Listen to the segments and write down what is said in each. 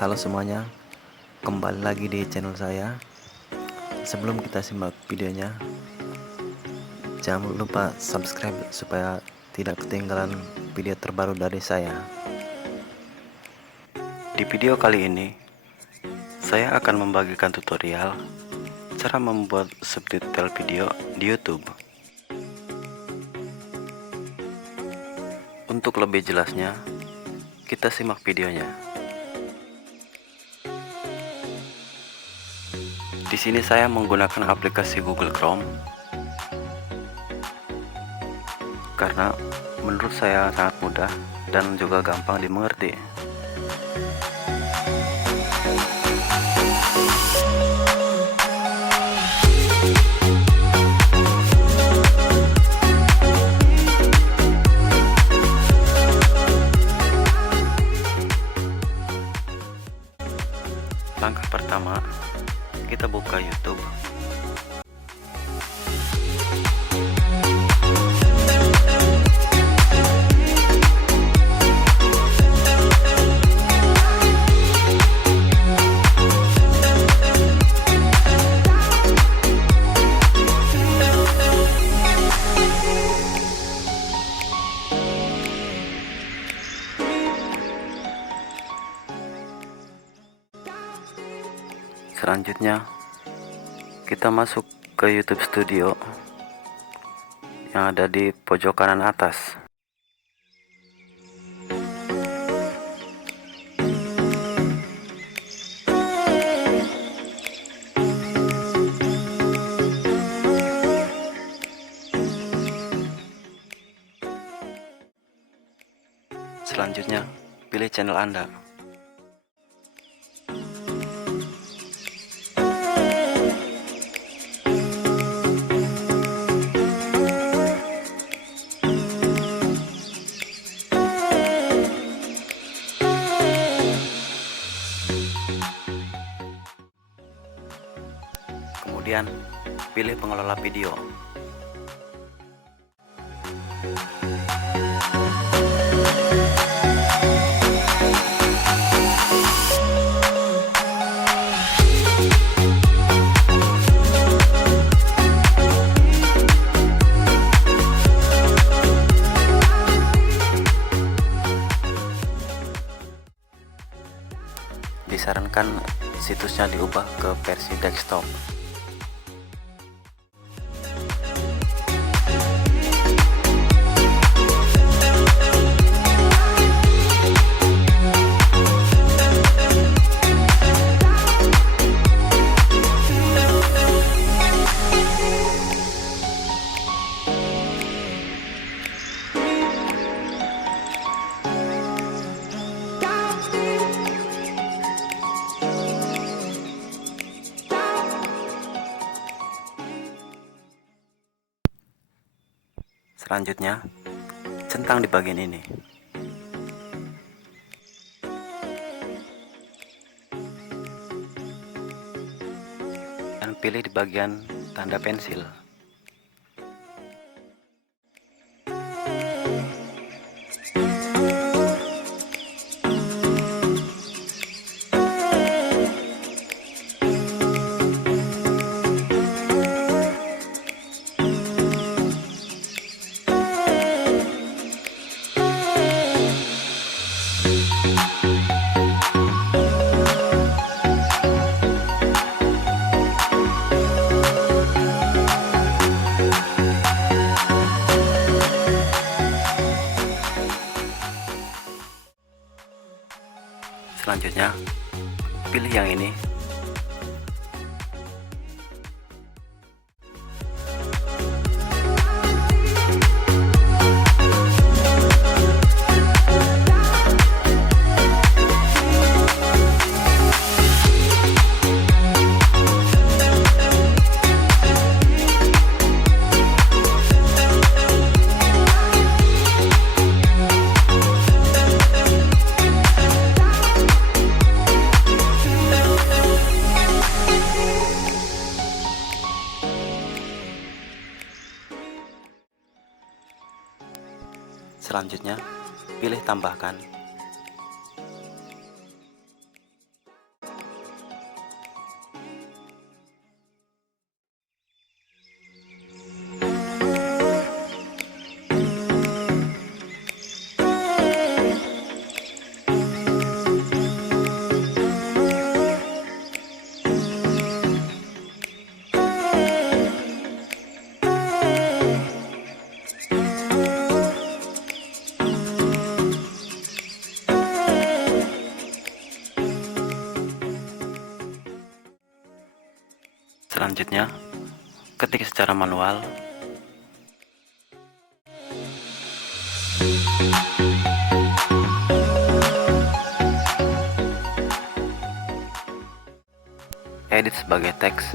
Halo semuanya, kembali lagi di channel saya. Sebelum kita simak videonya, jangan lupa subscribe supaya tidak ketinggalan video terbaru dari saya. Di video kali ini, saya akan membagikan tutorial cara membuat subtitle video di YouTube. Untuk lebih jelasnya, kita simak videonya. Di sini saya menggunakan aplikasi Google Chrome karena menurut saya sangat mudah dan juga gampang dimengerti. Langkah pertama, kita buka YouTube. Selanjutnya, kita masuk ke YouTube Studio yang ada di pojok kanan atas. Selanjutnya, pilih channel Anda. Kemudian, pilih pengelola video. Disarankan situsnya diubah ke versi desktop. Selanjutnya, centang di bagian ini. Dan pilih di bagian tanda pensil. Selanjutnya, pilih yang ini. Selanjutnya, pilih tambahkan. selanjutnya, ketik secara manual. Edit sebagai teks.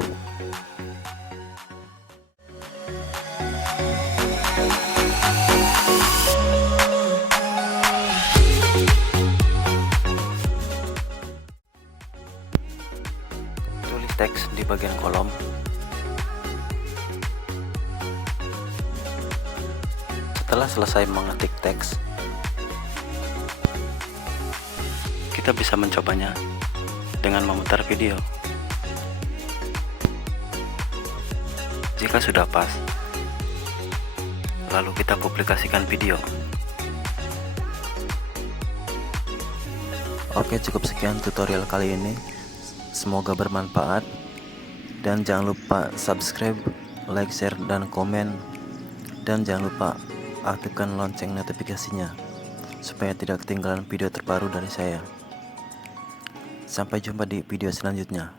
Tulis teks di bagian kolom. Setelah selesai mengetik teks, kita bisa mencobanya dengan memutar video. Jika sudah pas, lalu kita publikasikan video. Oke, cukup sekian tutorial kali ini. Semoga bermanfaat. Dan jangan lupa subscribe, like, share, dan komen. Dan jangan lupa aktifkan lonceng notifikasinya supaya tidak ketinggalan video terbaru dari saya. Sampai jumpa di video selanjutnya.